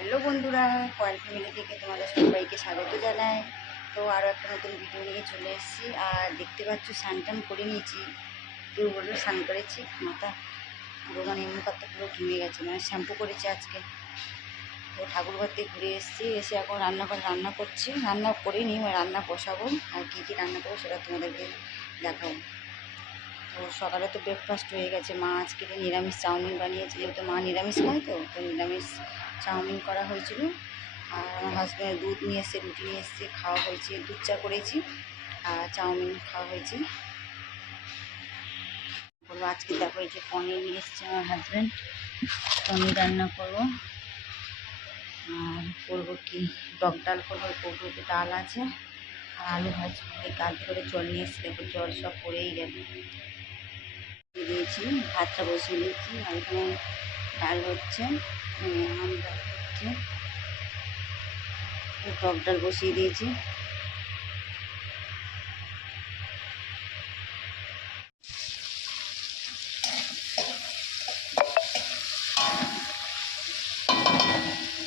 Hello বন্ধুরা coil family থেকে তোমাদের সবাইকে স্বাগত জানাই। তো আরও একটা নতুন ভিডিও নিয়ে চলে এসেছি। আর দেখতে পাচ্ছ, স্নান করে নিয়েছি। কেউ বলল স্নান করেছি। মাথা পুরো মানে মুখারটা পুরো ঘেমে গেছে। মানে শ্যাম্পু করেছি আজকে। তো ঠাকুর ঘর থেকে ঘুরে এসেছি। এসে এখন রান্নাঘর রান্না করছি। রান্না করিনি মানে রান্না বসাবো। আর কী কী রান্না করব সেটা তোমাদেরকে দেখাবো। তো সকালে তো ব্রেকফাস্ট হয়ে গেছে। মা আজকে নিরামিষ চাউমিন বানিয়েছে যেহেতু মা নিরামিষ খায় তো? তো নিরামিষ চাউমিন করা হয়েছিল। আর আমার হাজব্যান্ড দুধ নিয়ে এসছে, রুটি নিয়ে এসছে, খাওয়া হয়েছে, দুধ চা করেছি আর চাউমিন খাওয়া হয়েছে। বলব আজকে দেখো এই যে পনির নিয়ে এসছে আমার হাজব্যান্ড পনির রান্না করব। আর করব কি? টক ডাল করব পটুতে ডাল আছে। আর আলু ভাজবো এই কাল করে জল নিয়ে এসছে, দেখো জল সব পড়েই গেল দিয়ে দিয়েছি, ভাতটা বসিয়ে দিয়েছি, আর এখানে ডাল হচ্ছে। আম ডাল হচ্ছে টক বসিয়ে দিয়েছি।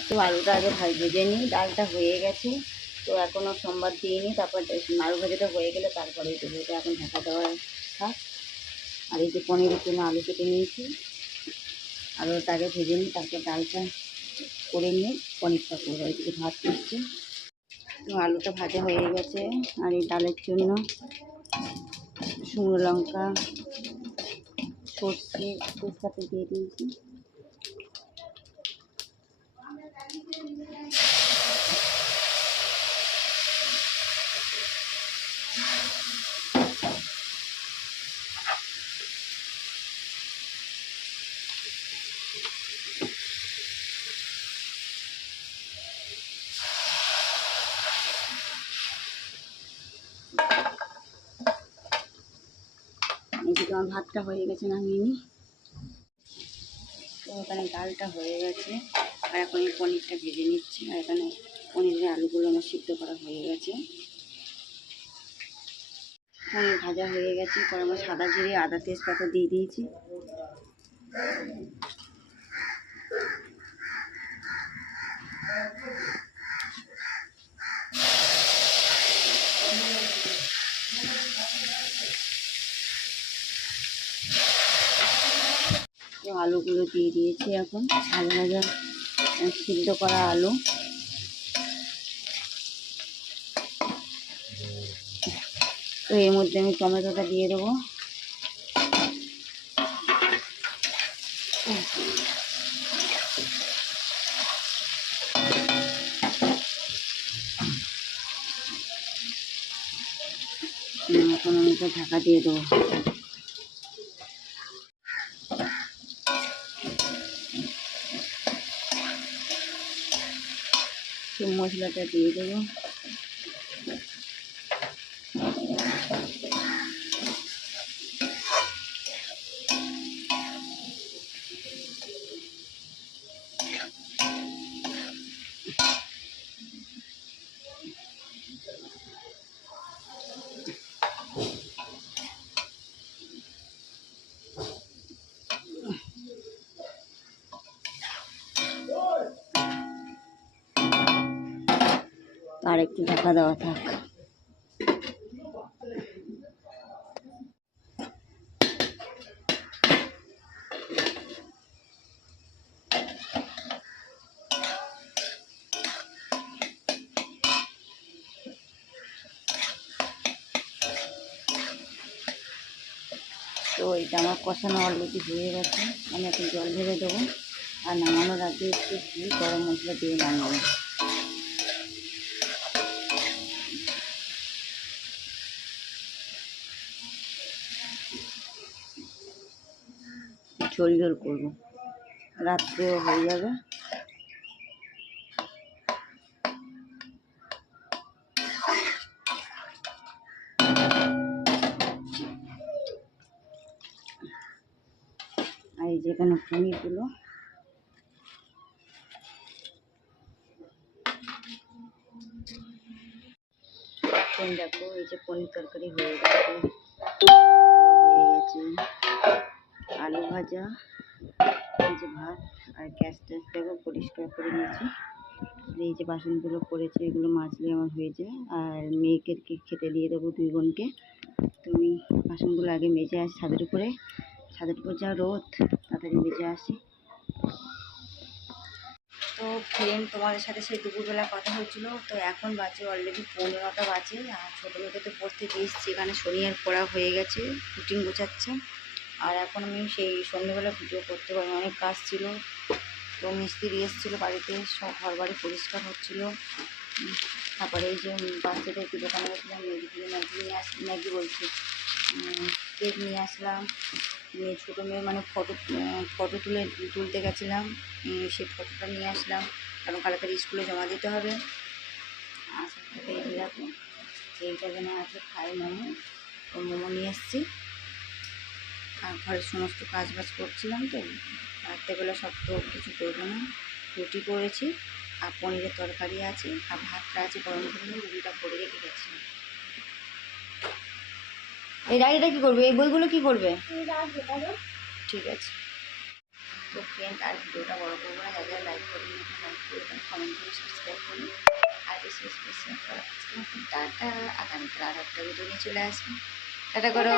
তো আলুটা আগে ভাই ভেজে নিই। ডালটা হয়ে গেছে। তো এখনও সোমবার দিইনি। তারপর আলু ভাজাটা হয়ে গেলে তারপরে দেবো এখন ঢাকা দেওয়া থাক। আর এই যে পনিরের জন্য আলু কেটে নিয়েছি। আর ওটা আগে ভেজে নিই, তারপর ডালটা করে নিয়ে পনিরটা করব এদিকে ভাত করছি। তো আলুটা ভাজা হয়ে গেছে, আর এই ডালের জন্য শুকনো লঙ্কা, সর্ষে তেজপাতা দিয়ে দিয়েছি। ভাতটা হয়ে গেছে, নামিয়ে নিই। তো এখানে ডালটা হয়ে গেছে, আর এখন এই পনিরটা ভেজে নিচ্ছি। আর এখানে পনিরের আলুগুলো আমার সিদ্ধ করা হয়ে গেছে। পনির ভাজা হয়ে গেছে পরে আমার সাদা জিরে, আদা তেজপাতা দিয়ে দিয়েছি তো আলুগুলো দিয়ে দিয়েছি এখন। ভাজা ভাজা সিদ্ধ করা আলু। তো এর মধ্যে আমি টমেটোটা দিয়ে দেবো। এখন আমি তো ঢাকা দিয়ে দেবো। তো মশলাটা দিয়ে দেবো। একটু ঢাকা দেওয়া থাক। তো এটা আমার কষানো অলরেডি হয়ে গেছে। আমি এখন জল ঢেলে দেবো। আর নামানোর আগে একটু ঘি, গরম মশলা দিয়ে নামাবো ঝোল ঝোল করব রাত্রেও হয়ে যাবে। আর এই যেখানে পনিরগুলো দেখো, এই যে পনির তরকারি হয়ে গেছে। হয়ে গেছে। আলু ভাজা, এই যে ভাত আর গ্যাস ট্যাস দেখো পরিষ্কার করে নিয়েছি। এই যে বাসনগুলো পড়েছে, এগুলো মাজলে আমার হয়ে যায়। আর মেয়েকে খেতে দিয়ে দেবো দুই বোনকে। তুমি বাসনগুলো আগে মেজে আসি ছাদের উপরে। ছাদের উপর যা রোদ, তাড়াতাড়ি মেজে আসি। তো ফ্রেন্ড তোমাদের সাথে সেই দুপুরবেলা কথা হচ্ছিল তো এখন বাজে অলরেডি পৌনে নটা বাজে। আর ছোটো মেয়েকে তো পড়তে দিয়ে এখানে আর পড়া হয়ে গেছে রুটিন গোছাচ্ছে। আর এখন আমি সেই সন্ধ্যেবেলা ভিডিও করতে পারি অনেক কাজ ছিল। তো মিস্ত্রি এসেছিল বাড়িতে, সব ঘর বাড়ি পরিষ্কার হচ্ছিল। তারপরে এই যে বাচ্চাদেরকে দোকানে গেছিলাম ম্যাগি ম্যাগি নিয়ে আস, ম্যাগি বলছি। কেক নিয়ে আসলাম। নিয়ে ছোটো মেয়ে মানে ফটো ফটো তুলে, তুলতে গেছিলাম। সেই ফটোটা নিয়ে আসলাম। কারণ কালকে স্কুলে জমা দিতে হবে। আসার পথে এই এইটা যেন আছে খাই মোমো ও মোমো নিয়ে এসেছি। আর ঘরের সমস্ত কাজ বাজ করছিলাম তো, রাত্রেবেলা সব তো কিছু করব না। রুটি করেছি আর পনিরের তরকারি আছে আর ভাতটা আছে, গরম করে রুটিটা করে রেখে গেছি। এই ডায়েরিটা কী করবে? এই বইগুলো কী করবে? ঠিক আছে। তো ফ্রেন্ড আর ভিডিওটা বড় করব না যাদের লাইক করবেন লাইক করবেন কমেন্ট করে সাবস্ক্রাইব করুন আর বেশি বেশি বেশি টাটা, আগামীকাল আর একটা ভিডিও নিয়ে চলে আসবেন টাটা করো।